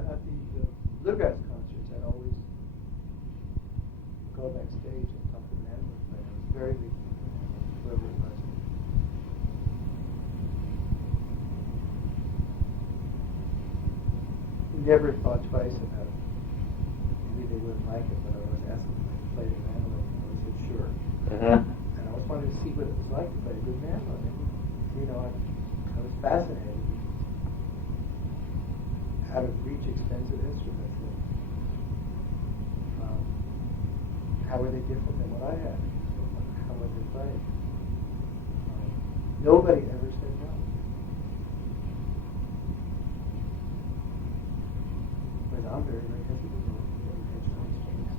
the bluegrass concerts, I'd always go backstage and talk to the mandolin player. I was very big, whoever it was. We never thought twice about it. Maybe they wouldn't like it, but I always asked them if I could play the mandolin, and I always said sure. And I always wanted to see what it was like to play a good mandolin. And, I was fascinated. Out of reach, expensive instruments. How were they different than what I had? How were they playing? Nobody ever said no. But I'm very, very hesitant to catch nice strings.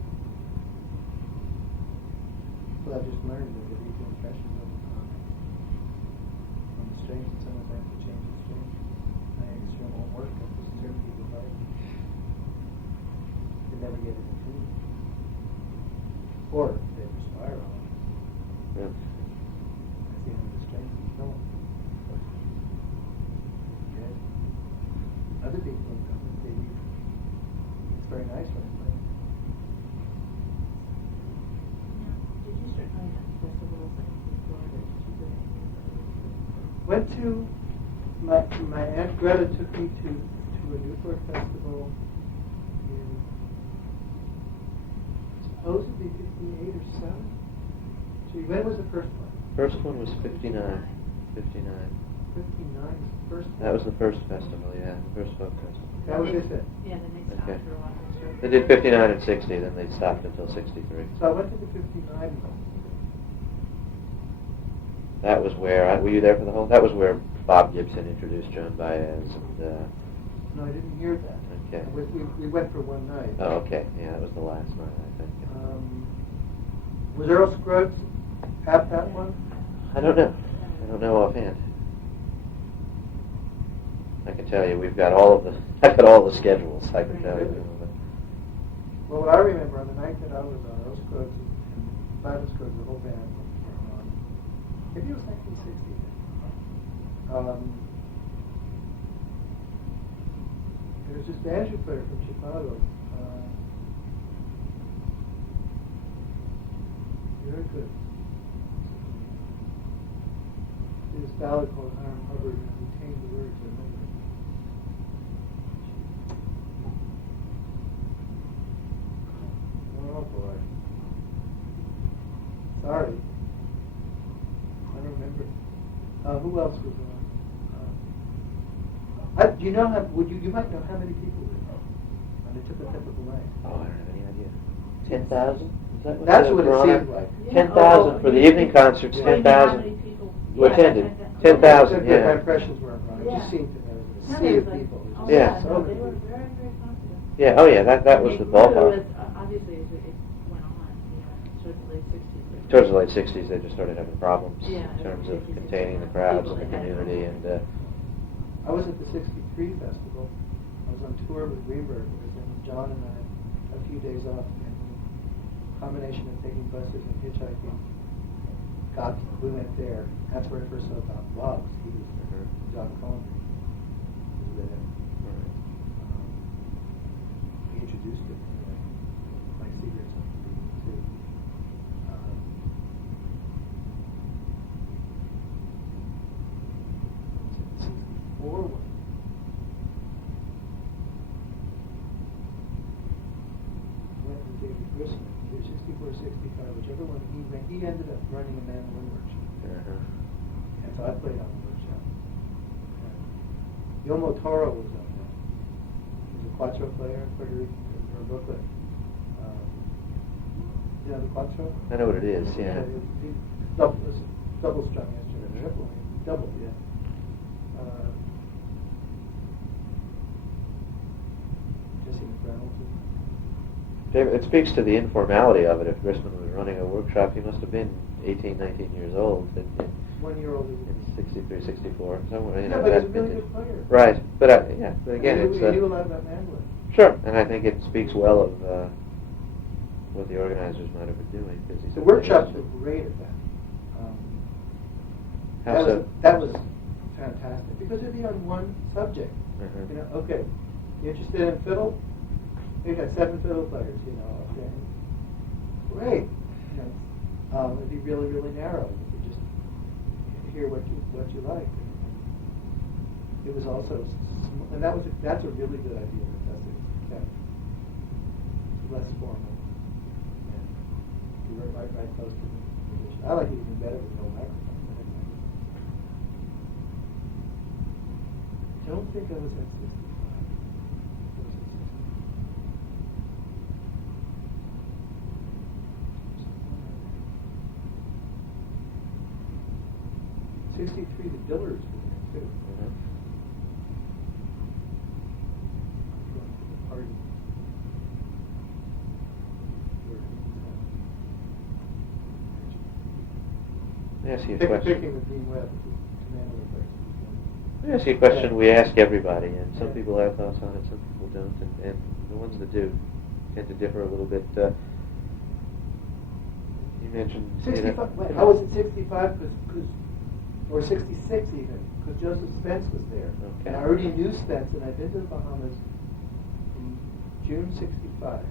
So I've just learned that the equal impressions on the strings, and sometimes I have to change the strings. I think the string won't work if the string people play. You never get it in tune. Or they perspire on it. Yeah. That's the end of the string. No. Okay. Other people have done it. It's very nice when I play. Did you start playing at festivals in Florida? Did you go to Went to my Aunt Greta took me to a Newport festival in supposedly 58 or 7. Gee, when was the first one? First one was 59. 59. 59 is the first one. That was the first festival, yeah, the first folk festival. That was it then. Yeah, then they stopped Okay. for a while. They did 59 and 60, then they stopped until 63. So I went to the 59 one. That was where, were you there for the whole? That was where Bob Gibson introduced Joan Baez and, No, I didn't hear that. okay. We went for one night. Oh, okay, yeah, that was the last night, I think. Was Earl Scruggs at that one? I don't know offhand. I can tell you, I've got all the schedules, I can tell you. Well, what I remember on the night that I was on, Earl Scruggs and Simon Scruggs, the whole band were on. Maybe it was 1960. There was this banjo player from Chicago. Very good. He did this ballad called Hiram Hubbard, and I retained the words. I remember it. Oh boy. Sorry. I don't remember. Who else was on? Do you know how? You might know how many people were on a typical night. Oh, I don't have any idea. 10,000? That's what it seemed like. 10,000 for the evening concerts. 10,000 who attended. 10,000. Yeah. My Yeah. impressions weren't right. It just seemed to me it was a sea of people. It was Yeah. so They many were people. very, very confident. Yeah. Oh, yeah. That was the ballpark. Obviously, as it went on, towards the late 60s. Towards the late 60s, they just started having problems Yeah, in terms of 60s, containing the 60s, crowds in people the that had community. And I was at the 63 festival. I was on tour with Greenberg. It was then John and I a few days off, and the combination of taking buses and hitchhiking we went there. That's where I first saw Doc Boggs. He was there. John Cohen was with him. He introduced it to Mike Seeger or something too. Forward. Went with David Grissom, either 64 or 65, whichever one he ended up running a mandolin workshop. And so I played on the workshop. Yomo Toro was on that. He was a quattro player in Puerto Rico, or Brooklyn. You know the quattro? I know what it is, yeah. Double strung instrument, triple, double, yeah. Jesse McReynolds. David, it speaks to the informality of it. If Grisman was running a workshop, he must have been 18, 19 years old. 1 year old. In 63, 64, somewhere. Yeah, but he's a really good player. Right, but again, he knew a lot about mandolin. Sure, and I think it speaks well of what the organizers might have been doing. Because The workshops were great at that. That was fantastic because it'd be on one subject. Uh-huh. Okay, You interested in fiddle? We've got 7 fiddle players, okay. Great. It'd be really, really narrow. You could just hear what you like. And it was also, and that's a really good idea. That's less formal. And you were right close to the musician. I like it even better with no microphone. I don't think I was at 65. I was at 60. 63, the Dillards were there too. Mm-hmm. Going to the party. Let me ask you a question. Picking with Dean Webb, the commander of the place. Let me ask you a question we ask everybody, and some Yeah. people have thoughts on it, some people don't, and the ones that do tend to differ a little bit. You mentioned... 65. Wait, I was at 65 or 66 even, because Joseph Spence was there. Okay. And I already knew Spence, and I'd been to the Bahamas in June 65.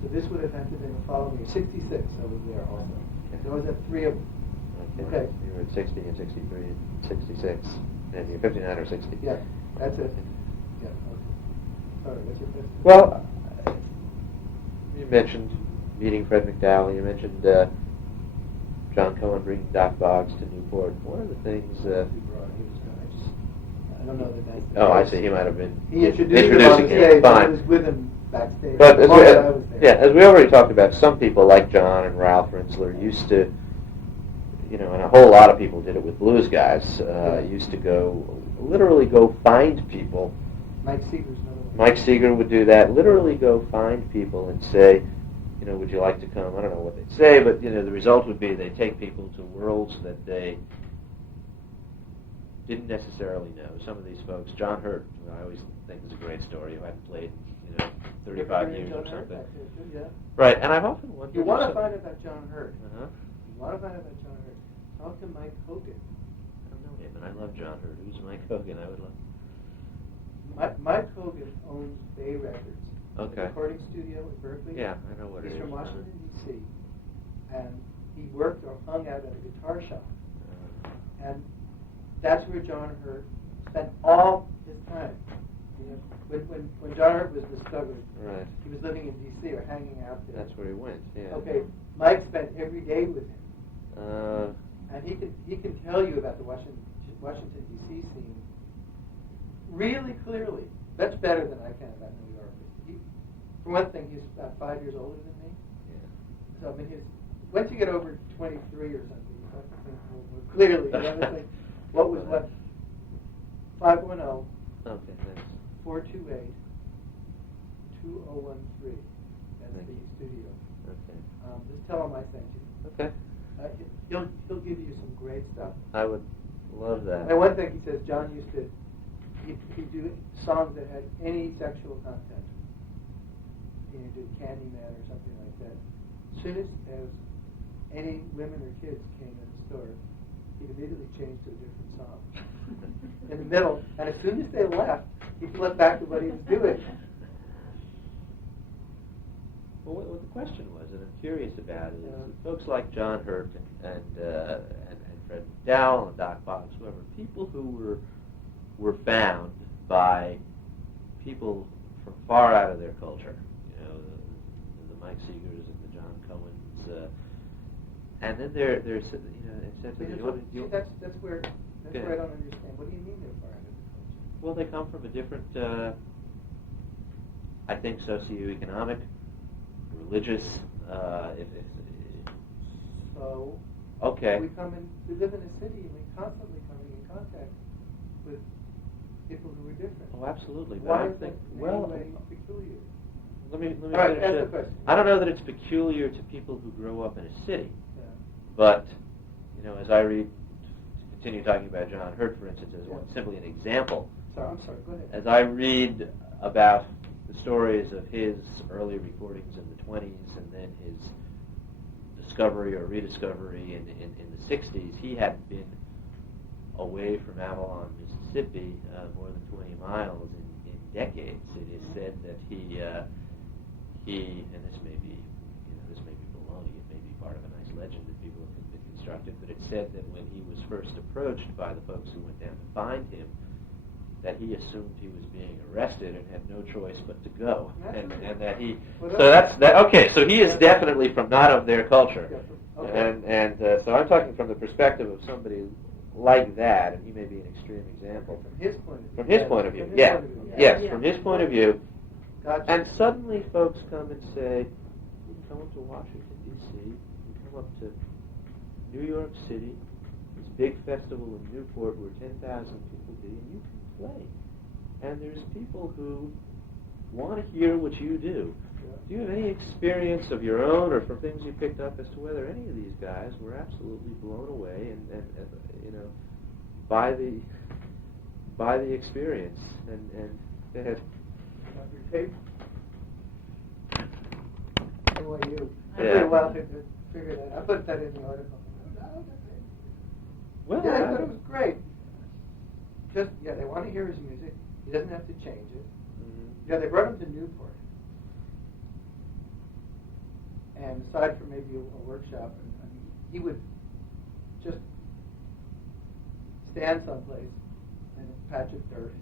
So this would have had to have been the following year. 66, I was there also. Okay. So I was at 3 of them. Okay. You were at 60 and 63 and 66, and you're 59 or 60. Yeah, that's it. Yeah, okay. Sorry, what's your question? Well, you mentioned meeting Fred McDowell. You mentioned John Cohen bringing Doc Boggs to Newport. One of the things... Too broad. He was I don't know the guy's name. Oh, I see. He might have been He introduced him on the stage. I was with him backstage. But as long as I was there. as we already talked about, some people like John and Ralph Rinsler used to, and a whole lot of people did it with blues guys, used to literally go find people. Mike Seeger's another one. Mike Seeger would do that, literally go find people and say, would you like to come? I don't know what they'd say, but, the result would be they take people to worlds that they didn't necessarily know. Some of these folks, John Hurt, I always think is a great story, who hadn't played, 35 years or something. Yeah. Right, and I've often wondered... You want to find out about John Hurt. Uh-huh. You want to find out about John Hurt. Talk to Mike Hogan. I don't know him, and I love John Hurt. Who's Mike Hogan? I would love... Mike Hogan owns Bay Records. Okay. A recording studio in Berkeley. Yeah, I know what it He's is. from Washington, D.C. And he worked or hung out at a guitar shop. And that's where John Hurt spent all his time. When John Hurt was discovered, Right. he was living in D.C. or hanging out there. That's where he went, yeah. Okay, Mike spent every day with him. And he can tell you about the Washington D.C. scene really clearly. That's better than I can about New York. For one thing, he's about 5 years older than me. Yeah. So I mean, once you get over 23 or something, you have to think more clearly. You have to think, what was what? 510 Okay, thanks. 428 2013. That's Thank the you. studio. Okay. Just tell him I sent you. Okay. He'll give you some great stuff. I would love that. And one thing he says, John used to he'd do songs that had any sexual content. He'd do Candyman or something like that. As soon as any women or kids came in the store, he'd immediately change to a different song. In the middle, and as soon as they left, he'd flip back to what he was doing. Well, what the question was, and I'm curious about, is folks like John Hurt and Fred McDowell and Doc Boggs, whoever, people who were found by people from far out of their culture, the Mike Seegers and the John Cohens, and then there's That's where I don't understand. What do you mean they're far out of the culture? Well, they come from a different, I think, socioeconomic, religious. So Okay. we live in a city, and we're constantly coming in contact with people who are different. Oh, absolutely. But Why I is that think, in any way peculiar? let me All right, finish ask it. the question. I don't know that it's peculiar to people who grow up in a city, Yeah. but as I read, to continue talking about John Hurt, for instance, as simply an example. I'm sorry. Go ahead. As I read about the stories of his early recordings in the 20s and then his discovery or rediscovery in the 60s, he had been away from Avalon, Mississippi, more than 20 miles in decades. It is said that he and this may be baloney. It may be part of a nice legend that people have constructed, but it's said that when he was first approached by the folks who went down to find him, that he assumed he was being arrested and had no choice but to go, and that he. So that's that. Okay, so he is definitely from not of their culture, and so I'm talking from the perspective of somebody like that, and he may be an extreme example. From his point of view. From his point of view, yes, from his point of view. Gotcha. And suddenly folks come and say, you can come up to Washington, D.C., you can come up to New York City, this big festival in Newport where 10,000 people be, and you can play. And there's people who want to hear what you do. Yeah. Do you have any experience of your own or from things you picked up as to whether any of these guys were absolutely blown away and by the experience? And go ahead. Your tape? NYU. Yeah. Pretty well to figure that out. I put that in the article. Well, yeah, I thought it was great. Just, they want to hear his music. He doesn't have to change it. Mm-hmm. Yeah, they brought him to Newport. And aside from maybe a workshop, he would just stand someplace in a patch of dirt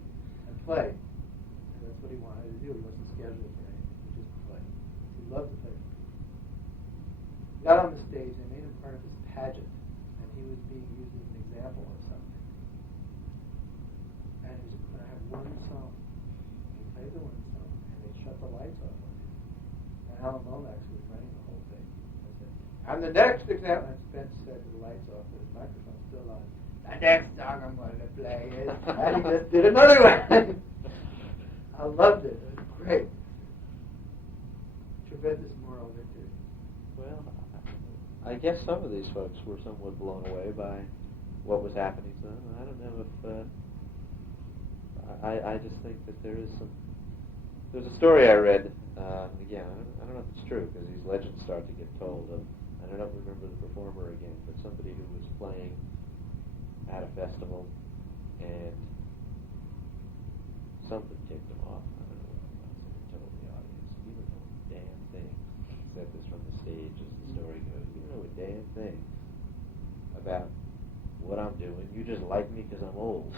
and play. And that's what he wanted to do. He wasn't scheduled for anything. He just played. He loved to play for people. He got on the stage and made him part of his pageant. And he was being used as an example of something. And he was going to have one song. He played the one song, and they shut the lights off on him. And Alan Lomax was running the whole thing. I said, and the next example, and Spence said to the lights off, the microphone's still on. The next song I'm going to play is, and he just did another one. I loved it. It was great. Tremendous moral victory. Well, I guess some of these folks were somewhat blown away by what was happening to them. I don't know if I just think that there's a story I read, again, I don't know if it's true, because these legends start to get told of, I don't remember the performer again, but somebody who was playing at a festival, and something ticked him off. I don't know what it was. He told the audience, you don't know a damn thing. He said this from the stage as the story goes. You don't know a damn thing about what I'm doing. You just like me because I'm old.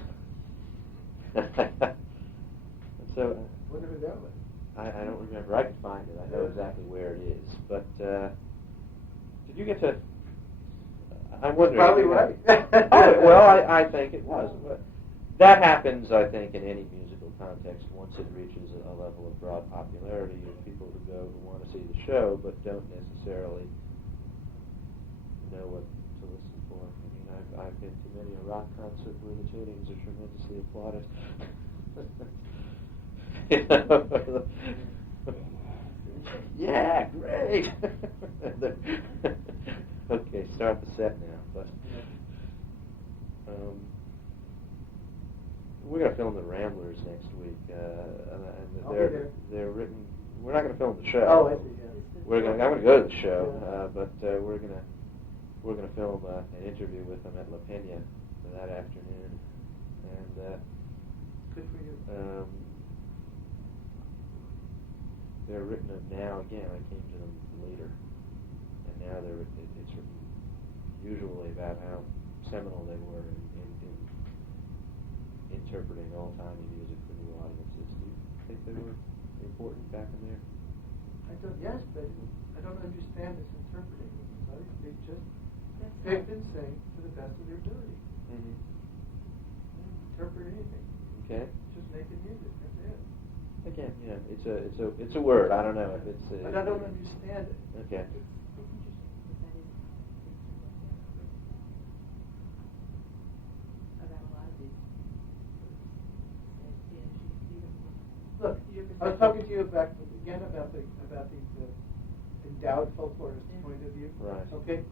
And so, Wonder who that was. I don't remember. I can find it. I know exactly where it is. But did you get to? I'm wondering. Probably right. Well, I think it was. But that happens, I think, in any musical context once it reaches a level of broad popularity. You have people who go who want to see the show but don't necessarily know what to listen for. I mean, I've been to many a rock concert where the tunings are tremendously applauded. Yeah, great. Okay, start the set now. But we're going to film the Ramblers next week, and they're written. We're not going to film the show. Oh, I see. Yeah. I'm going to go to the show, but we're going to film an interview with them at La Peña that afternoon, and Good for you. They're written of now. Again, I came to them later, and now it's written usually about how seminal they were in interpreting old-timey music for new audiences. Do you think they were important back in there? Yes, but I don't understand this interpreting. They just picked and sang to the best of their ability. Mm-hmm. They don't interpret anything. Okay. Just making music. That's it. Again, it's a word. I don't know if it's. But I don't understand it. Okay. It's interesting because that is about a lot of these. Look, I was talking to you about the endowed folklorist point of view. Right. Okay.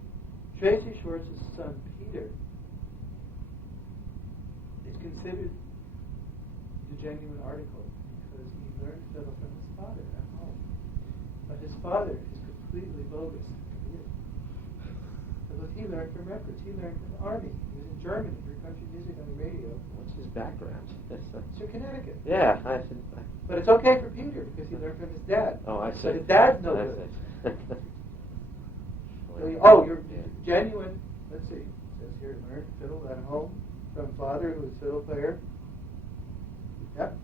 Tracy Schwartz's son Peter is considered the genuine article because he learned fiddle from his father at home. But his father is completely bogus. Because he learned from records. He learned from the army. He was in Germany for country music on the radio. What's his background. It's in Connecticut. Yeah, But it's okay for Peter because he learned from his dad. Oh, I see. But his dad's no I good. see. Oh, you're Yeah. genuine. Let's see. It says here, learned fiddle at home from father who was fiddle player. Yep.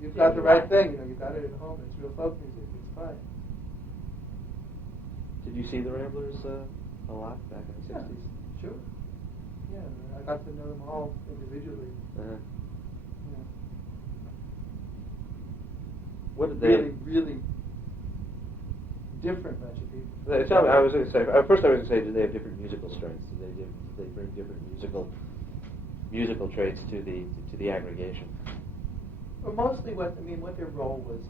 You've got the right thing. You got it at home. It's real folk music. It's fine. Did you see the Ramblers a lot back in the 60s? Sure. Yeah, I got to know them all individually. Uh-huh. Yeah. What did they... Really different bunch of people. I was going to say, at first I was going to say, do they have different musical strengths? Do they bring different musical traits to the aggregation? Well, mostly what their role was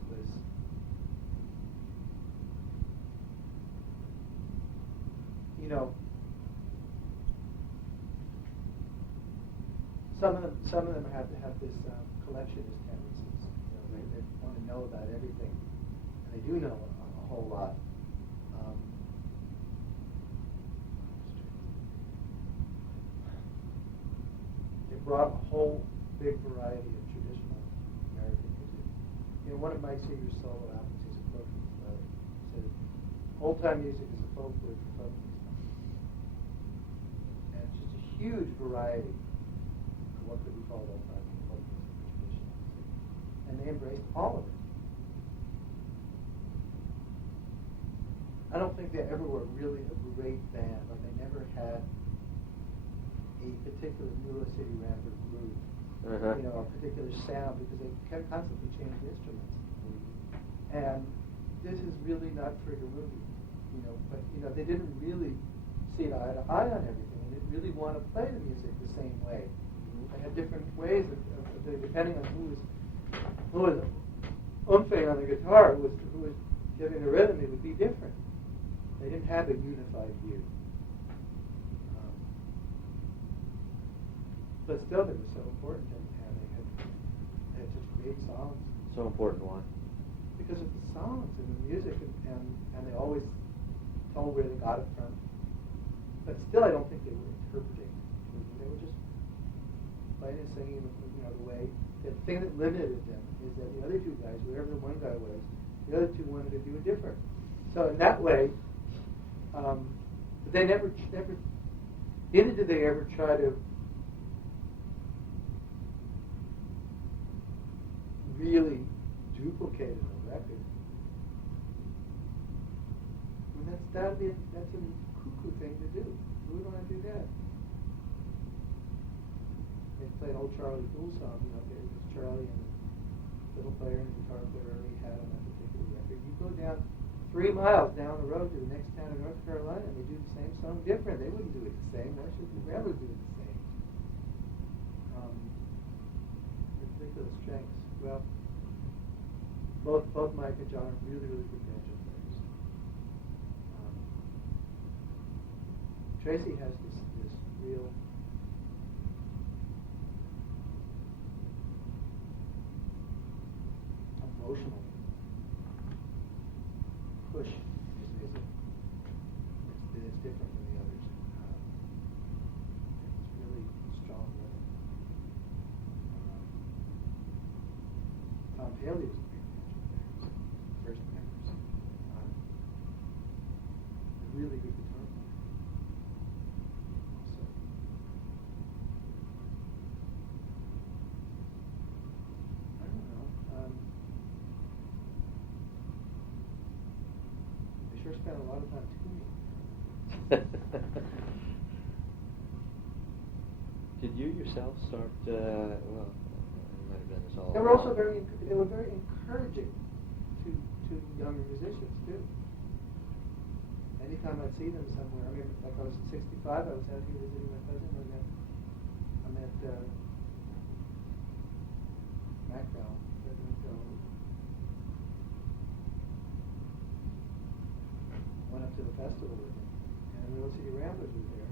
some of them have to have this collectionist tendencies. They want to know about everything, and they do know a whole lot. They brought a whole big variety of traditional American music. One of Mike Seeger's solo albums, he's a quote from his mother. He said, "Old-time music is a folk word for folk music." And it's just a huge variety of what could be called old-time folk music or traditional music. And they embraced all of it. I don't think they ever were really a great band. Like they never had a particular Mula City Rambler groove, a particular sound, because they kept constantly changing instruments. Mm-hmm. And this is really not for your movie, But they didn't really see eye to eye on everything. They didn't really want to play the music the same way. Mm-hmm. They had different ways of depending on who was umphing on the guitar, who was giving the rhythm. It would be different. They didn't have a unified view. But still, they were so important, and they had such great songs. So important, why? Because of the songs and the music, and they always told where they got it from. But still, I don't think they were interpreting. They were just playing and singing, the way. The thing that limited them is that the other two guys, whoever the one guy was, the other two wanted to do it different. So in that way, but they never. Neither did they ever try to really duplicate it on record. That's a cuckoo thing to do. We don't want to do that. They played old Charlie Poole song, it was Charlie and the fiddle player and the guitar player he had on that particular record. You go down 3 miles down the road to the next town in North Carolina and they do the same song different. They wouldn't do it the same. Why should the Ramblers do it the same? Particular strengths. Well, both Mike and John are really, really good banjo players. Tracy has this real emotional push in his music. It's different from the others. It's really strong rhythm. Tom Haley was a big banjo player, first members. A really good guitar player. Also. I don't know. They sure spent a lot of time tuning. Did you yourself start? You might have done this all. They were also very encouraging to younger musicians too. Anytime I'd see them somewhere, I was in '65. I was out here visiting my cousin. I met Macdowell. Went up to the festival with him, and the Little City Ramblers was there.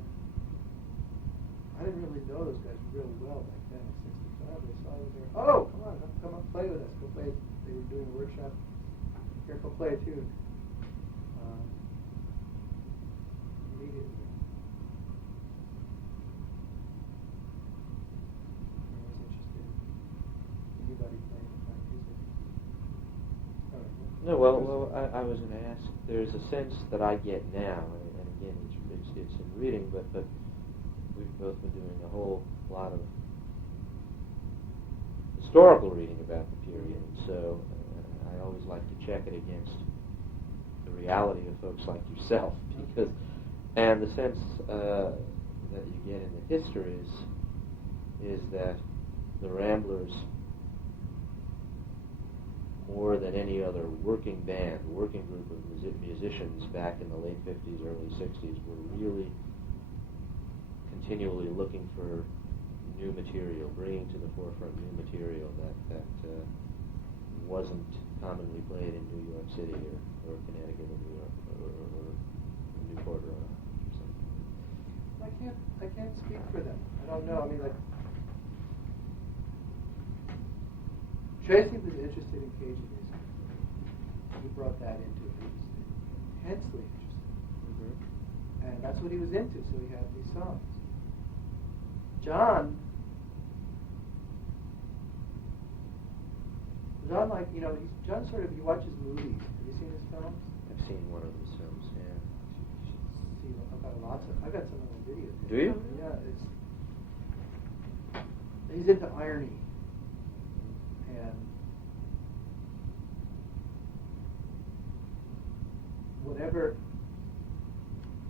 I didn't really know those guys real well back then in '65. They saw I was there. Oh, come on, play with us. Go play. They were doing a workshop. Here, go play a tune. Immediately. I was going to ask. There's a sense that I get now, and again, it's in reading, but we've both been doing a whole lot of historical reading about the period, and so I always like to check it against the reality of folks like yourself, because, and the sense that you get in the histories is that the Ramblers, more than any other working group of musicians back in the late 50s, early 60s, were really continually looking for new material, bringing to the forefront new material that wasn't commonly played in New York City or Connecticut or New York or Newport or something. I can't speak for them. I don't know. I mean, like, Tracy was interested in Cajun music. He brought that into it. He was intensely interested. Mm-hmm. And that's what he was into, so he had these songs. John, like, John sort of, he watches movies. Have you seen his films? I've seen one of his films, yeah. You should see, I've got some of the videos. Do you? Yeah, he's into irony. And whatever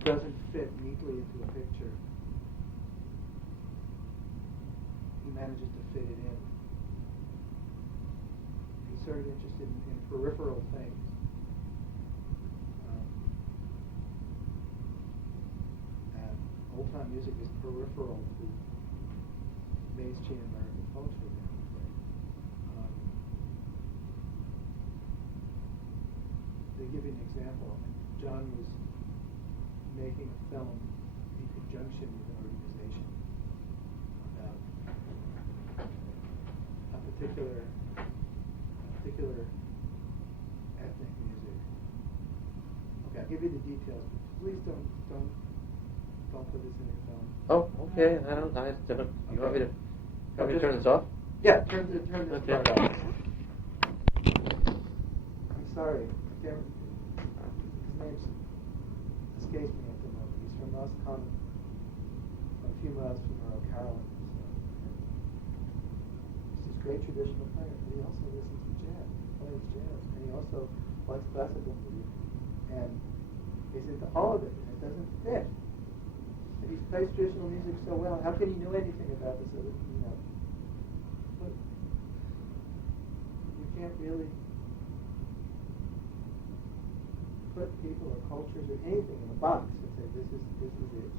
doesn't fit neatly into a picture, he manages to fit it in. He's sort of interested in peripheral things. And old-time music is peripheral to mainstream American poetry. To give you an example, John was making a film in conjunction with an organization about a particular ethnic music. Okay, I'll give you the details, but please don't put this in your film. Oh, okay. You want me to turn this off? Yeah, turn this part off. I'm sorry. His name escapes me at the moment. He's from Roscommon, a few miles from North Carolina. He's this great traditional player, but he also listens to jazz. He plays jazz, and he also likes classical music, and he's into all of it, and it doesn't fit. And he plays traditional music so well. How can he know anything about this other? But you can't really put people or cultures or anything in a box and say this is it.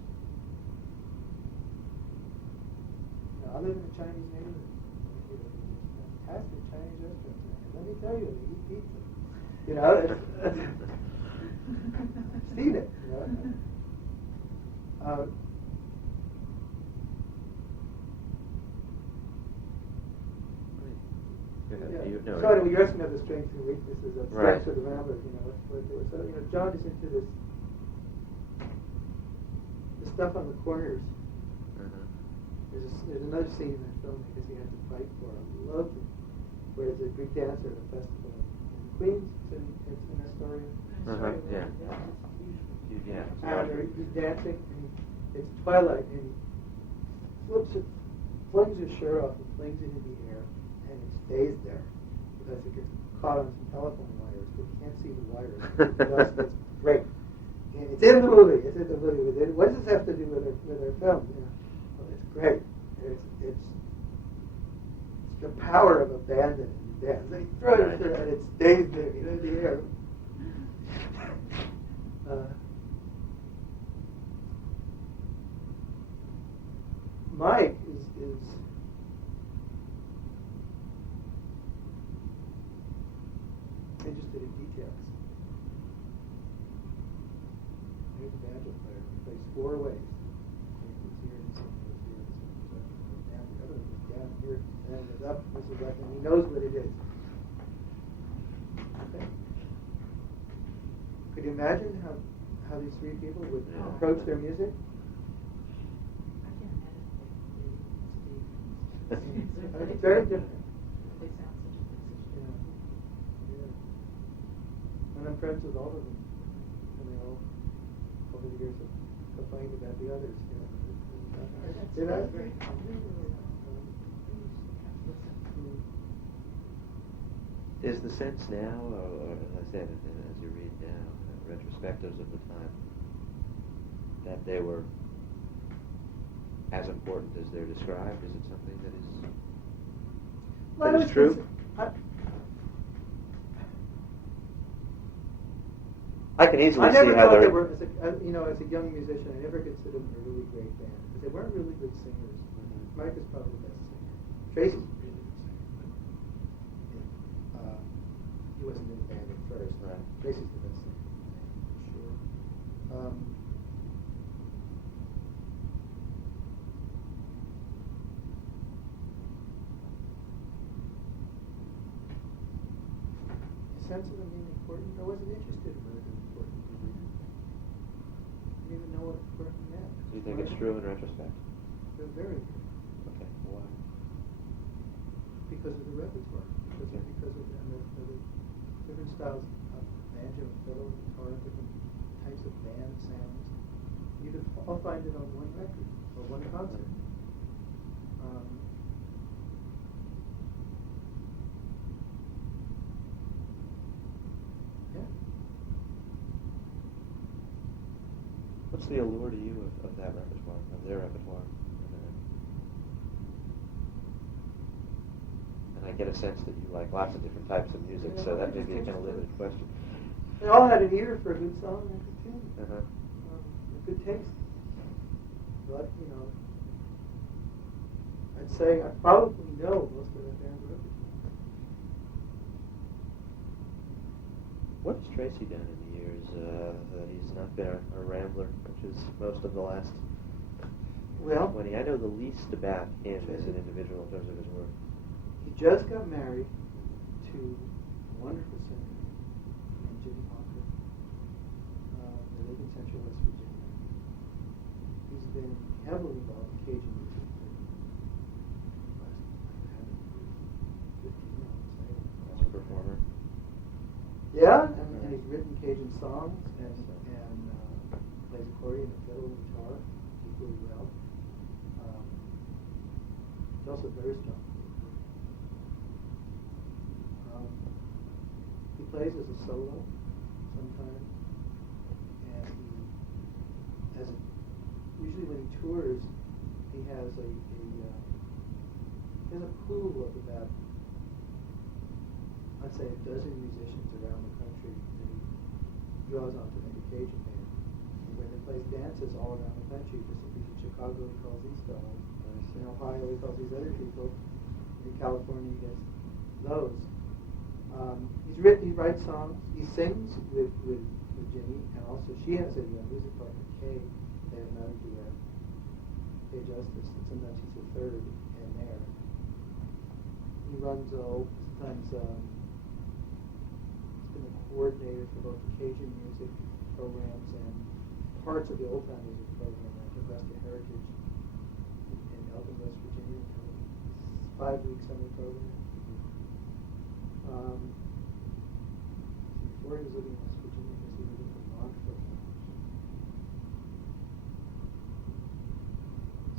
I live in a Chinese neighborhood. There's fantastic Chinese restaurants there. Let me tell you, they eat pizza. I've seen it. So anyway, you're asking about the strengths and weaknesses of strengths of the Ramblers. What they were. So John is into the stuff on the corners. Uh-huh. There's another scene in that film because he had to fight for. I loved it. Where there's a Greek dancer at a festival in Queens. It's in Astoria. Uh-huh. Yeah. And he's dancing, and it's twilight, and he flings his shirt off and flings it in the air, and it stays there because it gets caught on some telephone wires, but you can't see the wires. It's great. And it's in the movie. What does this have to do with our film? Well, it's great. It's the power of abandon in dance. They throw it and it stays there, in the air. Mike is interested in details. He's a banjo player. He plays 4 ways. He's here and this one goes here, this one goes up, the other one goes down here, and then goes up, this is up, and he knows what it is. Okay. Could you imagine how these 3 people would approach their music? It's very different. They sound such a message. friends with all of them, and they all, over the years, have complained about the others. You know. That's very common. Is the sense now, or as I said, as you read now, retrospectives of the time, that they were as important as they're described? Is it something that is true? I can easily see never how thought they're... they were, as a young musician, I never considered them a really great band, because they weren't really good singers. Mike was probably the best singer. Tracy's a really good singer, but he wasn't in the band at first. Right. Tracy's the best singer, for sure. Sense of them being important. I wasn't interested in whether they were important to me. I didn't even know what important meant. Do you think it's true in retrospect? They're very good. Okay. Why? Because of the repertoire. Because of the different styles of banjo, fiddle, guitar, different types of band sounds. You could all find it on one record or one concert. What's the allure to you of that repertoire, of their repertoire? And I get a sense that you like lots of different types of music, so that may be a kind of limited question. They all had an ear for a good song and a good tune. Uh-huh. A good taste. But, I'd say I probably know most of the band's repertoire. What has Tracy done in the years that he's not been a rambler, which is most of the last 20? I know the least about him as an individual in terms of his work. He just got married to a wonderful singer named Jody. They live in Central West Virginia. He's been heavily involved in Cajun music for the last 15 years. As a performer. Yeah, and he's written Cajun songs and plays accordion and fiddle and guitar equally well. He's also very strong. He plays as a solo sometimes, and usually when he tours, he has a pool of about, I'd say, a dozen musicians around the country that he draws on to make a Cajun band. And when he plays dances all around the country, just like in Chicago he calls these fellows, in Ohio he calls these other people, in California he gets those. He writes songs, he sings with Jimmy, and also she has a music partner, Kay. They have another duet, Kay Justice, and sometimes he's a third in there. He runs sometimes he's been a coordinator for both the Cajun music programs and parts of the old time music program at Augusta Heritage in Elton, West Virginia. 5-week summer program. Before he was living in West Virginia, because he lived in Vermont for a while.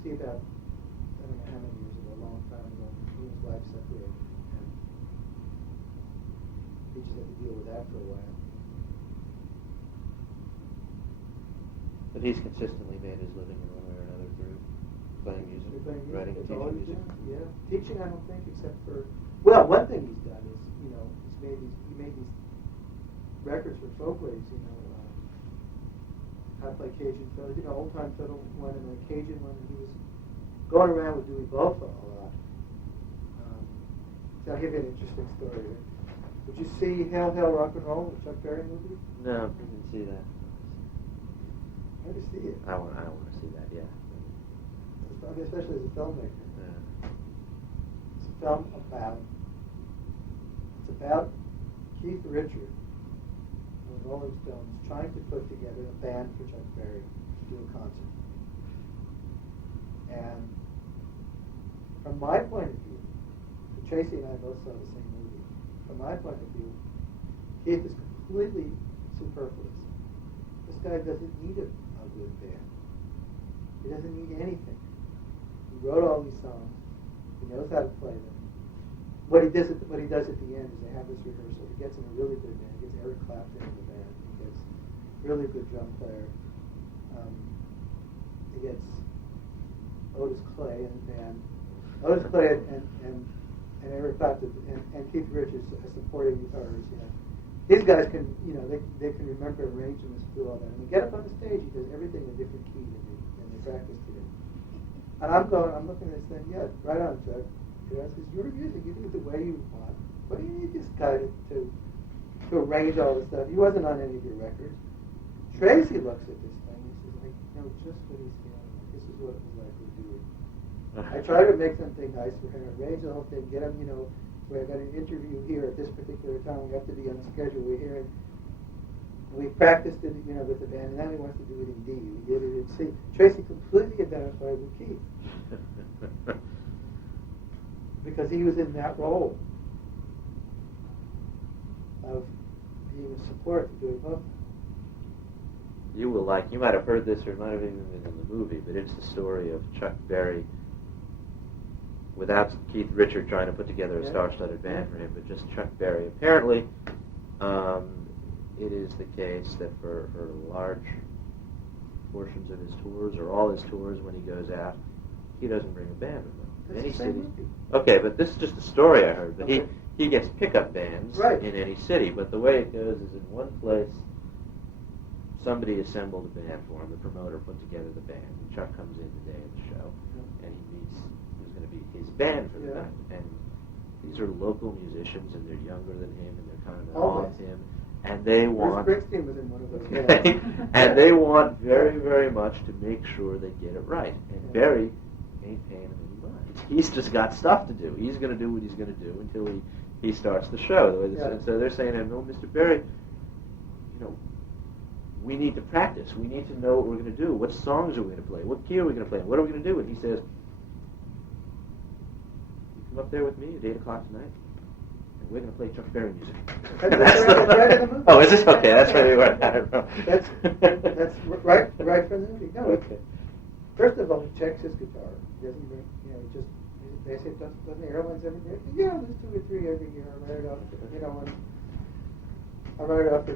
See, about, I don't know how many years ago, a long time ago, he and his wife separated, and he just had to deal with that for a while. But he's consistently made his living in one way or another through playing music, writing and teaching music. Yeah, teaching I don't think, except for, well, one thing he's done is, he made these records for folkways, how to play Cajun fiddle, old time fiddle one and a Cajun one, and he was going around with Dewey Bofa a lot. So I'll give you an interesting story. Did you see Hail, Hail, Rock and Roll, the Chuck Berry movie? No, I didn't see that. How did you see it? I want to see that, yeah. Especially as a filmmaker. Yeah. It's a film about Keith Richards of the Rolling Stones trying to put together a band for Chuck Berry to do a concert. And from my point of view, Tracy and I both saw the same movie. From my point of view, Keith is completely superfluous. This guy doesn't need a good band. He doesn't need anything. He wrote all these songs. He knows how to play them. What he does at the end is they have this rehearsal. He gets in a really good band. He gets Eric Clapton in the band. He gets a really good drum player. He gets Otis Clay in the band. Otis Clay and Eric Clapton and Keith Richards as supporting guitarists. These guys can, they can remember arrangements, do all that. And they get up on the stage, he does everything in a different key than they practice today. And I'm looking at this thing, yeah, right on, Chuck. This is your music, you do it the way you want. What do you need this guy to arrange all this stuff? He wasn't on any of your records. Tracy looks at this thing and he says, just what he's feeling. This is what it was like with Dewey. I try to make something nice for him, arrange the whole thing, get him, where I got an interview here at this particular time. We have to be on schedule. We're here, and we practiced it, with the band. And now he wants to do it in D. We did it in C. Tracy completely identified with Keith because he was in that role of being a support to doing both. You might have heard this, or it might have even been in the movie, but it's the story of Chuck Berry without Keith Richards trying to put together a star-studded band for him, but just Chuck Berry. Apparently, it is the case that for large portions of his tours, or all his tours when he goes out, he doesn't bring a band with him. Any cities. Okay, but this is just a story I heard. But he gets pickup bands in any city. But the way it goes is in one place, somebody assembled a band for him. The promoter put together the band. And Chuck comes in the day of the show, and he meets who's going to be his band for the night. And these are local musicians, and they're younger than him, and they're kind of in awe of him. And they want... Bruce Springsteen was in one of those bands. And they want very, very much to make sure they get it right. And Barry ain't paying him any mind. He's just got stuff to do. He's going to do what he's going to do until he starts the show. And so they're saying, no, Mr. Barry, we need to practice. We need to know what we're going to do. What songs are we going to play? What key are we going to play? What are we going to do? And he says, you come up there with me at 8 o'clock tonight, and we're going to play Chuck Berry music. Oh, is this? Okay, that's where you were. I don't know. That's right from the movie. No, okay. First of all, he checks his guitar. He doesn't bring, they say, doesn't the airlines ever do it? Yeah, there's 2 or 3 every year. I write it off, I write it off in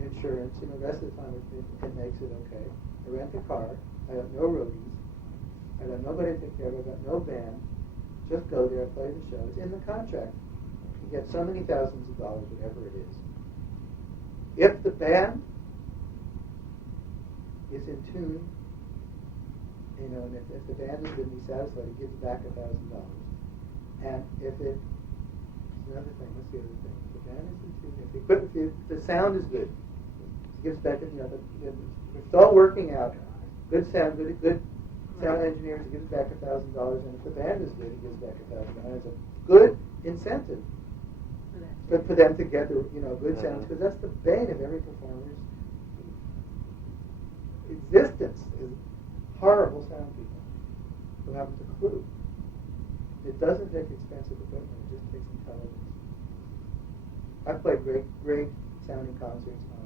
insurance. The rest of the time it makes it okay. I rent a car. I have no roadies. I got nobody to take care of. I got no band. Just go there, play the show. It's in the contract. You get so many thousands of dollars, whatever it is. If the band is in tune, and if the band is going to be satisfied, it gives back $1,000. And if another thing, what's the other thing? If the band is in tune, if the sound is good, it gives back, if it's all working out, good sound, good sound engineers, it gives back $1,000. And if the band is good, it gives back $1,000. It's a good incentive for them to get good sounds, because that's the bane of every performer's existence. Is horrible sound people who haven't a clue. It doesn't take expensive equipment, it just takes intelligence. I've played great sounding concerts on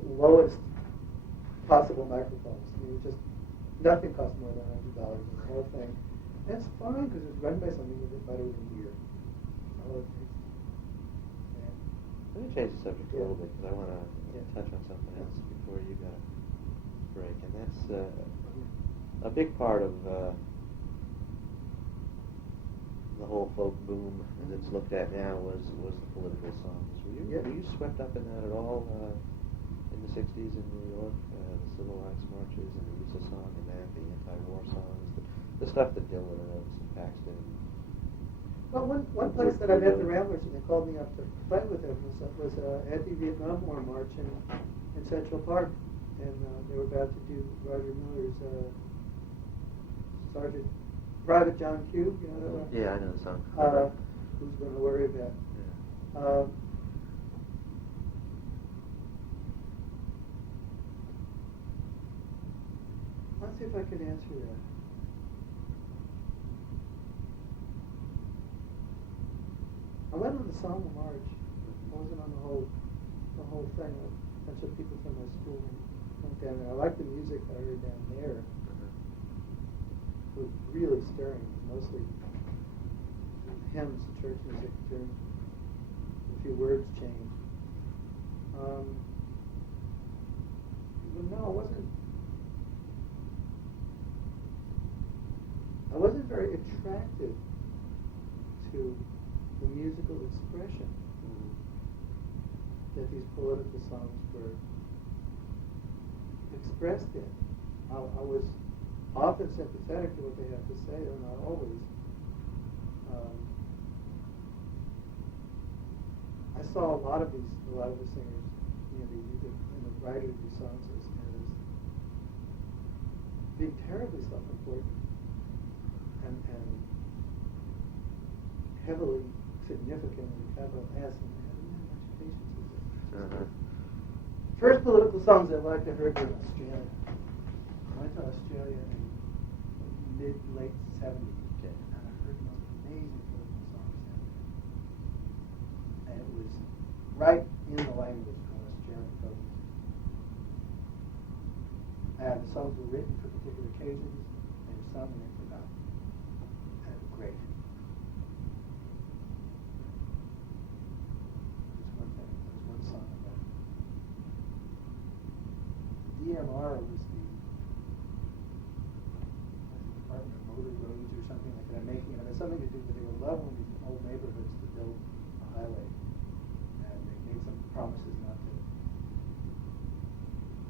the lowest possible microphones. Nothing costs more than $100 in the whole thing. And it's fine because it's run by somebody who's better than a year. All it takes. Let me change the subject a little bit because I want to touch on something else before you got a break, and that's a big part of the whole folk boom that's looked at now was the political songs. Were you swept up in that at all in the '60s in New York? The civil rights marches and the use of song and that, the anti-war songs, the stuff that Dylan and Oates and Paxton. Well, one place that I met the Ramblers and they called me up to play with them was anti-Vietnam War march in Central Park, and they were about to do Roger Miller's Sergeant Private John Q. You know that one? Yeah, I know the song. Who's going to worry about? Yeah. Let's see if I can answer that. I went on the Song of March. I wasn't on the whole whole thing. A bunch of people from my school went down there. I liked the music I heard down there. It was really stirring, mostly hymns, church music, too. A few words changed. But no, I wasn't very attracted to the musical expression that these political songs were expressed in. I was often sympathetic to what they had to say, though not always. I saw a lot of the singers, the writers of these songs as being terribly self-important and heavily significant in the capital S, and they had much patience with it. First political songs I liked, I heard were in Australia. I went to Australia in late 70s, and I heard the most amazing political songs down there. And it was right in the language of Australian folk music. And the songs were written for particular occasions, and sung and they forgot. And it was great. That's one thing. That was one song I liked. DMR was the Department of Motor Roads or something like that. Making it had something to do with they were leveling these old neighborhoods to build a highway, and they made some promises not to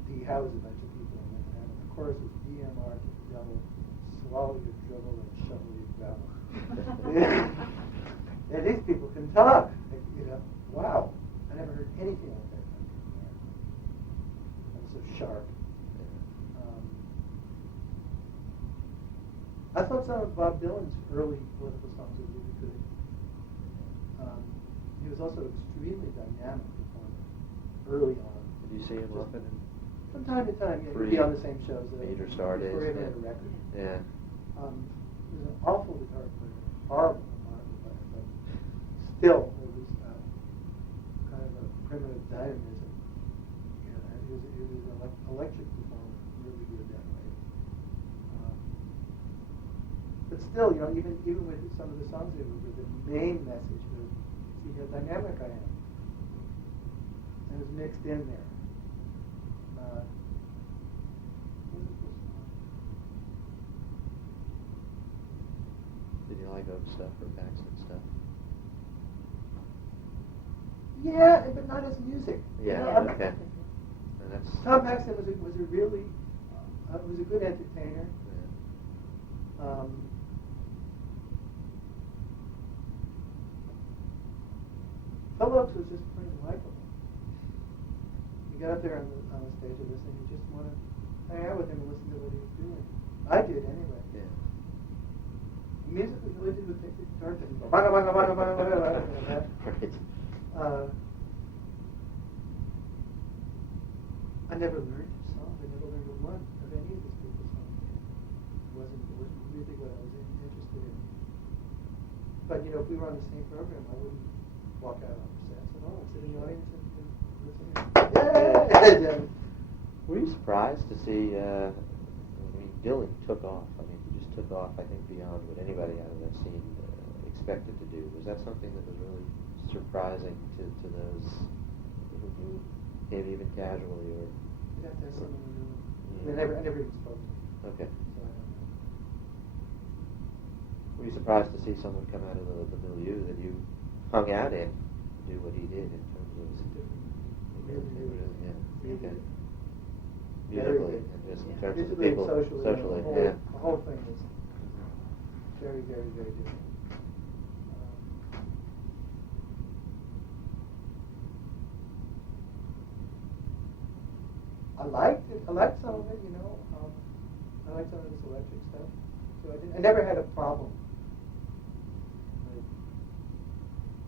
dehouse a bunch of people. And the chorus was DMR to the devil, swallow your dribble and shovel your gravel. Yeah, these people can talk. Wow. I never heard anything like that. That was so sharp. I thought some of Bob Dylan's early political songs were really good. He was also extremely dynamic performer early on. Did you see him often? From time to time, yeah, he'd be on the same shows. Major Star Days. Before he ever had a record. Yeah. He was an awful guitar player, horrible player, but still, it was kind of a primitive dynamism. He was an electric performer, really good that way. But still, even with some of the songs, the main message was, see how dynamic I am. And it was mixed in there. Did you like Oak stuff or Paxton stuff? Yeah, but not as music. Yeah, okay. Tom Paxton was a really was a good entertainer. Yeah. Phil Oakes was just plain likable. You got up there on the stage and listen, you just want to hang out with him and listen to what he was doing. I did anyway. Yeah. Musically, all he did was take the guitar and go banga banga banga banga banga banga. Right. I never learned his songs. I never learned one of any of these people's songs. It wasn't really what I was interested in. But if we were on the same program, I wouldn't walk out on the sets at all. I'd sit in the audience and listen. Yeah. Were you surprised to see? Dylan took off. He just took off. I think beyond what anybody out of that scene expected to do. Was that something that was really surprising to those who knew him even casually, or? You'd have to have someone who knew. I never even spoke to him. Okay. So I don't know. Were you surprised to see someone come out of the milieu that you hung out in do what he did in terms of? Yeah. Okay. Musically, and just in terms of people, socially, the whole thing is very, very, very different. I liked it. I liked some of it, I liked some of this electric stuff. So I never had a problem with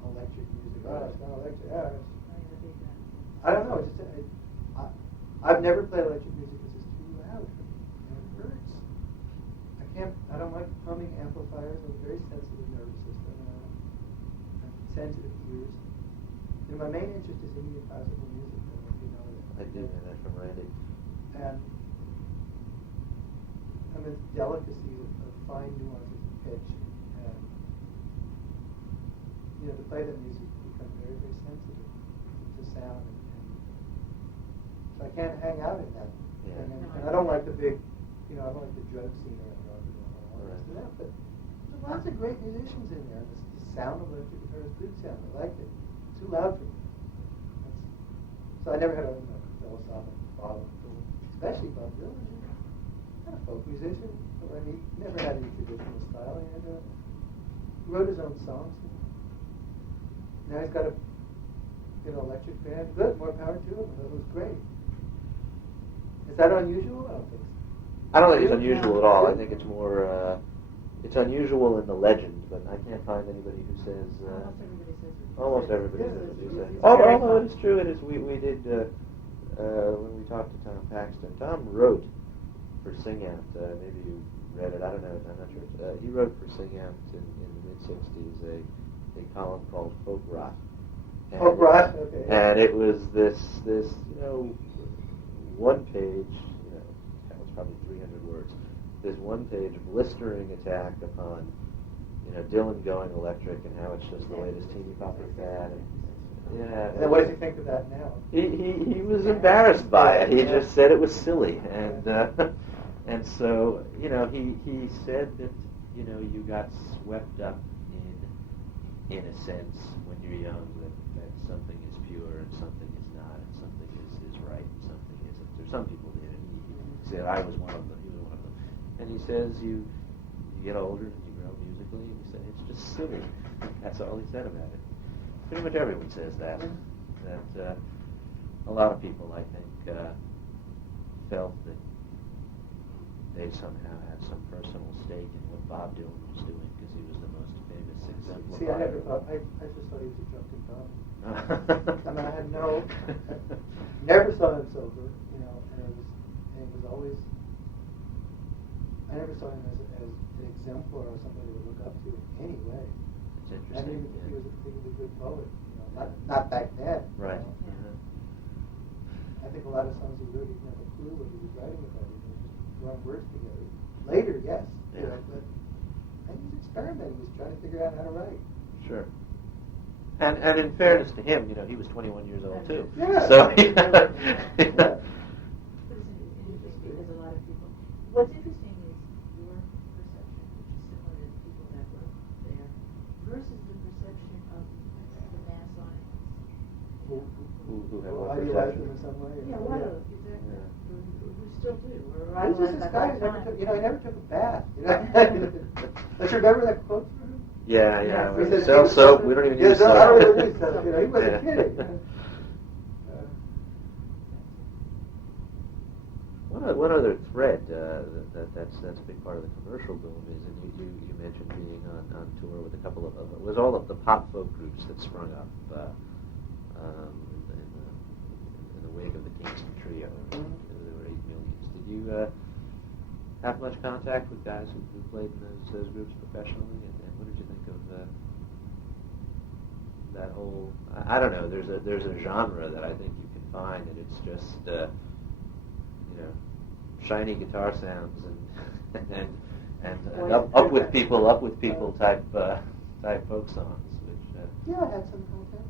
electric music. Oh, it's not electric. I don't know. It's just I've never played electric music because it's too loud for me. It hurts. I don't like humming amplifiers. I have a very sensitive nervous system. And sensitive ears. My main interest is Indian classical music. I don't know if you know that. I do know that from Randy. And the delicacies of fine nuances of pitch, and to play that music, you become very, very sensitive to sound, and so I can't hang out in that. Yeah. And I don't like the big, I don't like the drug scene or rock and roll and all the rest of that. But there's lots of great musicians in there. The sound of electric guitar is good sound. I like it. It's too loud for me. So I never had a philosophical problem, especially about Dylan. Not a folk musician. He never had any traditional style. He wrote his own songs. Now he's got an electric band. Good, more power to him. That was great. Is that unusual? I don't think so. I don't think it's unusual at all. I think it's more. It's unusual in the legend, but I can't find anybody who says. Almost everybody says. Almost everybody says what you say. Although it is true, it is. We did when we talked to Tom Paxton. Tom wrote for Sing Out. Maybe you read it. I don't know. I'm not sure. He wrote for Sing Out in the mid '60s a column called Folk Rock. Folk Rock. Okay. And it was this one page. That was probably 300 words. This one page blistering attack upon Dylan going electric and how it's just the latest teeny popper fad. And what does he think of that now? He was embarrassed by it. He just said it was silly, and so he said that you got swept up in a sense when you're young that something is pure and something is not, and something is right and something isn't. There's some people did it. He said I was one of them. He was one of them, and he says you get older and you grow musically, and he said it's just silly. That's all he said about it. Pretty much everyone says that. That a lot of people, I think, felt that they somehow had some personal stake in what Bob Dylan was doing because he was the most famous exemplar. See, I just thought he was a drunken bum. I had never saw him sober, and it was always. I never saw him as an exemplar or somebody to look up to in any way. It's interesting. He was a particularly good poet, not back then. Right. I think a lot of songs he wrote, he didn't have a clue what he was writing about. He was just throwing words together. Later, yes, Yeah. but I think he was experimenting. He was trying to figure out how to write. Sure. And in fairness to him, he was 21 years old too. Yeah. So. But it's interesting because a lot of people. What's interesting is your perception, which is similar to the people that were there, versus the perception of the mass audience. Who have what idealized perception? him in some way. Yeah, what of exactly? Yeah. Who still do? Or He's just this guy who never took, he never took a bath. Don't you remember that quote from him? Yeah. He said, Sell soap. We don't even use soap. I don't really use soap. He wasn't kidding. One other thread that's a big part of the commercial boom is, and you mentioned being on tour with a couple of it was all of the pop folk groups that sprung up in the wake of the Kingston Trio. There were 8 millions. Did you have much contact with guys who played in those groups professionally? And what did you think of that whole? I don't know. There's a genre that I think you can find, and it's just shiny guitar sounds and up with people type folk songs, which yeah, I had some contact.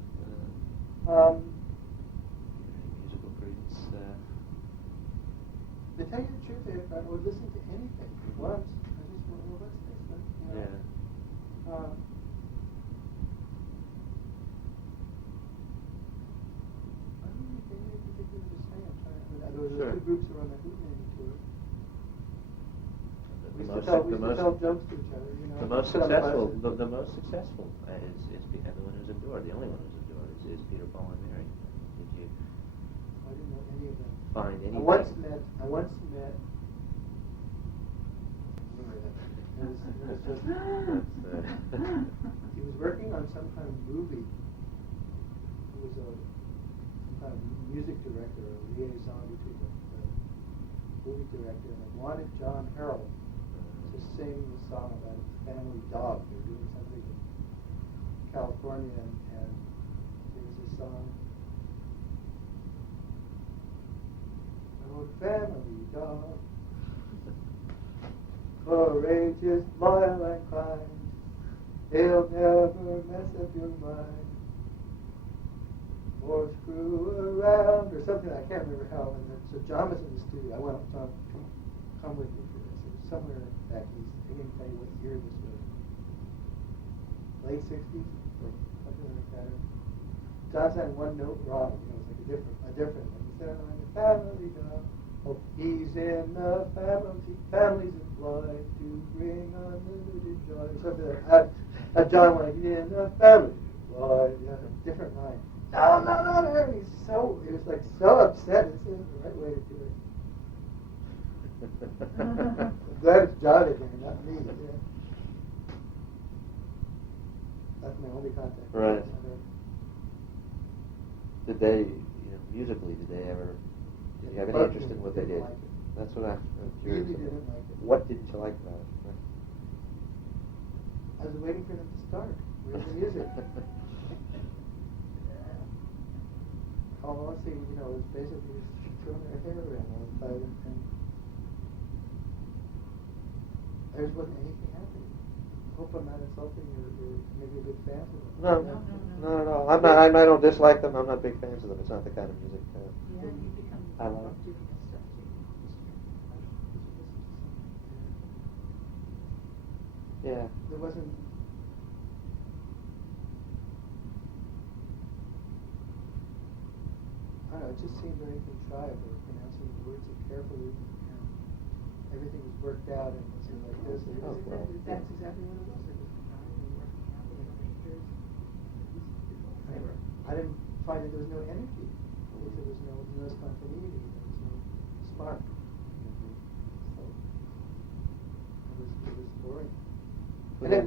musical credence. To tell you the truth, if I would listen to anything once, I just went, well, what's this? Yeah. I don't really think anything particular to say. There were Sure. 2 groups around the Hootenanny tour. We The used most to tell jokes to each other, the most successful is and the one who's endured. The only one who's endured is Peter, Paul, and Mary. Did you I didn't know any of them. find anything? I once met. It was just. He was working on some kind of movie. He was some kind of music director, or liaison between the movie director, and they wanted John Harold to sing the song about his family dog. They were doing something in California, and there was this song. Oh, family dog, courageous, loyal, and kind. He'll never mess up your mind or screw around or something. I can't remember how. And then, so John was in the studio. I went up, John, come with me for this. It was somewhere back east. I can't tell you what year this was. Late 60s, something like that. John sang one note wrong. It was like a different one. He said, "I'm a family dog. Oh, he's in the families employed to bring unlimited joy." Something like that. John went, "He's in the family employed." Different line. No. He was like so upset. This isn't the right way to do it. I'm glad it's John again, not me. Yeah. That's my only contact. Right. Did they, musically, did you have any interest in what they did? Like it. That's what I'm curious Really about. didn't like it. What didn't you like about it? I was waiting for them to start. Where's the music? All I see, it was basically just throwing their hair around all the time, and there just wasn't anything happening. I hope I'm not insulting your maybe a big fans of them. No, not at all. I don't dislike them. I'm not big fans of them. It's not the kind of music. Yeah, you become I like involved doing this stuff too. Yeah. There wasn't. I don't know, it just seemed very contrived. They were pronouncing the words so carefully. Everything was worked out, and it seemed like this. And Oh, well. That's exactly what it was. It was contrived and working out. They were majors. I didn't find that there was no energy. There was no spontaneity. There was no spark. So it was boring. And then,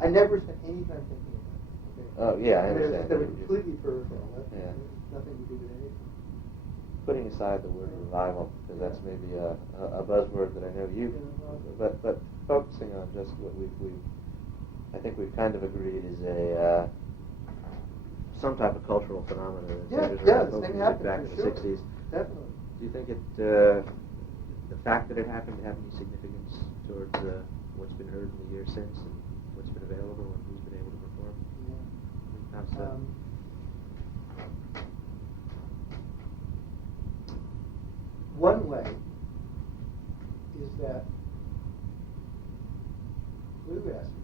I never spent any time thinking about it. Okay? Oh, yeah, I mean, understand. They were completely peripheral. Yeah. Nothing to do with anything. Putting aside the word revival, because that's maybe a buzzword that I know you, but focusing on just what I think we've kind of agreed is some type of cultural phenomenon that centers around folk music back in the 60s. Definitely. Do you think the fact that it happened to have any significance towards what's been heard in the years since and what's been available and who's been able to perform? Yeah. How's that? One way is that bluegrass music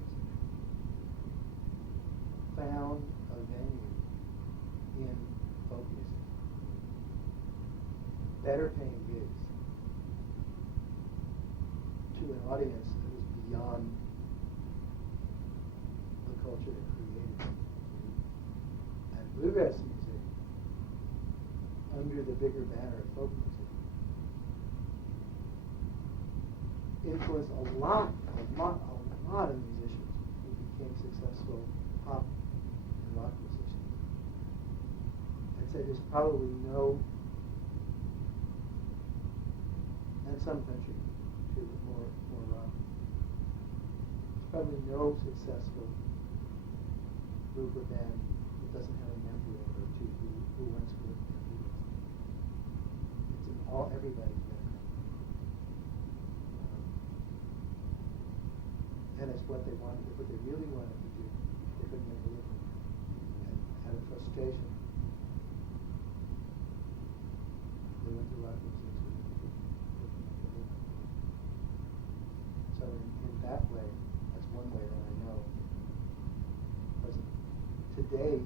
found a venue in folk music. Better paying gigs to an audience that was beyond the culture it created. And bluegrass music, under the bigger banner of folk music, influenced a lot of musicians who became successful pop and rock musicians. I'd say there's probably no, and some country too, but more rock. There's probably no successful group or band that doesn't have a member or two who once worked in bluegrass. It's in everybody's background. And it's what they wanted, what they really wanted to do. They couldn't make a living, and out of frustration, they went to rock music so they could make a living. So in that way, that's one way that I know. Because today,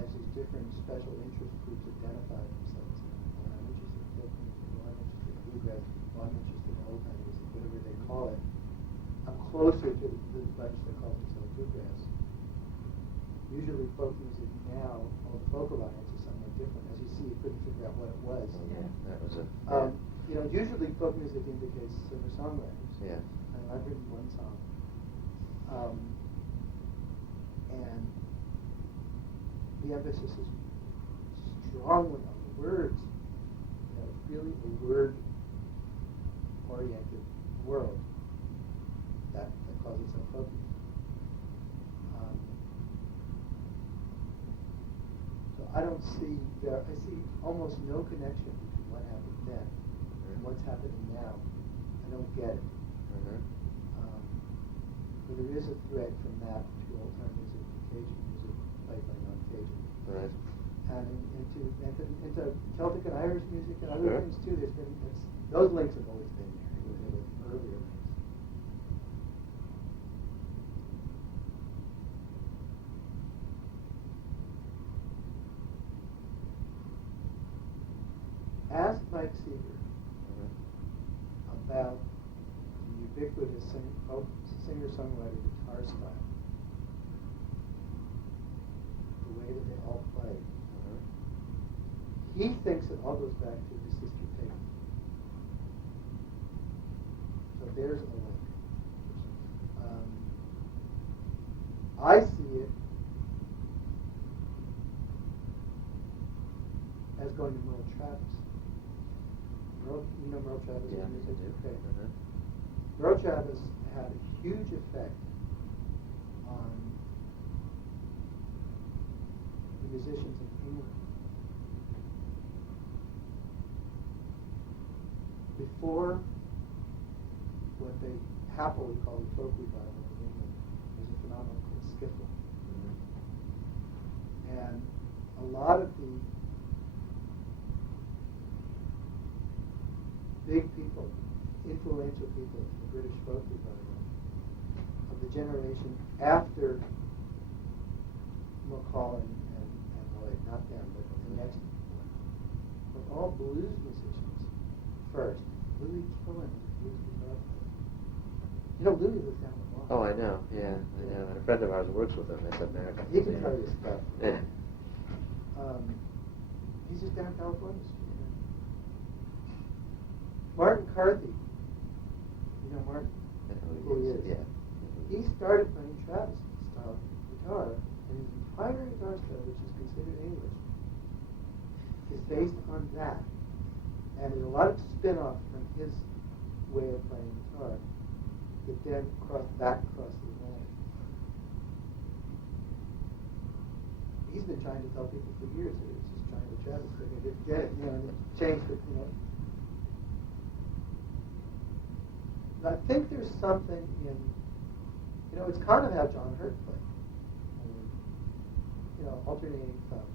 as these different special interest groups identify themselves, well, I'm interested in folk music, well, I'm interested in bluegrass, well, I'm interested in old time music, whatever they call it. I'm closer to the bunch that calls themselves bluegrass. Usually folk music now, all the folk alliance is somewhat different. As you see, you couldn't figure out what it was. Yeah. That was a... Usually folk music indicates singer-songwriters. Yeah. And I've written one song. And the emphasis is strongly on the words. It's really a word-oriented world that calls itself folk music. don't see there. I see almost no connection between what happened then and what's happening now. I don't get it. But there is a thread from that to old-time music, Cajun music played by non-Cajuns. Right. And into Celtic and Irish music and other things too. There's been those links have always been there. There were earlier links. Ask Mike Seeger about the ubiquitous singer-songwriter guitar style, the way that they all play. He thinks it all goes back to his sister Peggy. So there's a link. I see it as going to Merle Travis. You know Merle Travis? Yeah, music? I do. Okay. Merle Travis had a huge effect on the musicians in England. Before what they happily call the folk revival in England, there's a phenomenon called skiffle. And a lot of the big people, influential people in the British folk revival of the generation after Mulcahy and Lloyd, not them, but the next one, were all blues musicians first. Louis Killen was a blues guitar player. You know, Louis lives down the block. Oh, I know. Yeah, I know. And a friend of ours works with him at the American He can Museum. tell you stuff. Yeah. He's just down California Street. Martin Carthy, you know Martin? Who he is? Yeah. He started playing Travis style guitar, and his entire guitar style, which is considered English, is based on that. And there's a lot of spin-off from his way of playing guitar that then back across the line. He's been trying to tell people for years that it's just trying to Travis thing and didn't get it, and changed it, I think there's something in, it's kind of how John Hurt played. I mean, alternating thumb.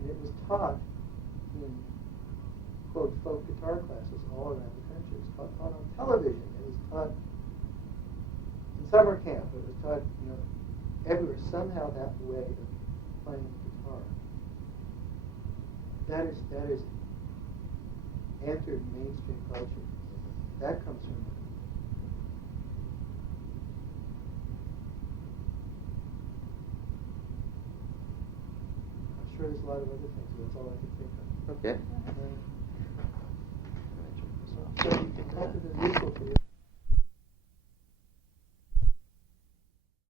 And it was taught in, quote, folk guitar classes all around the country. It was taught on television. It was taught in summer camp. It was taught, everywhere. Somehow that way of playing guitar. That is entered mainstream culture. That comes from I'm sure there's a lot of other things, but that's all I can think of. Okay. So, it has been useful for you.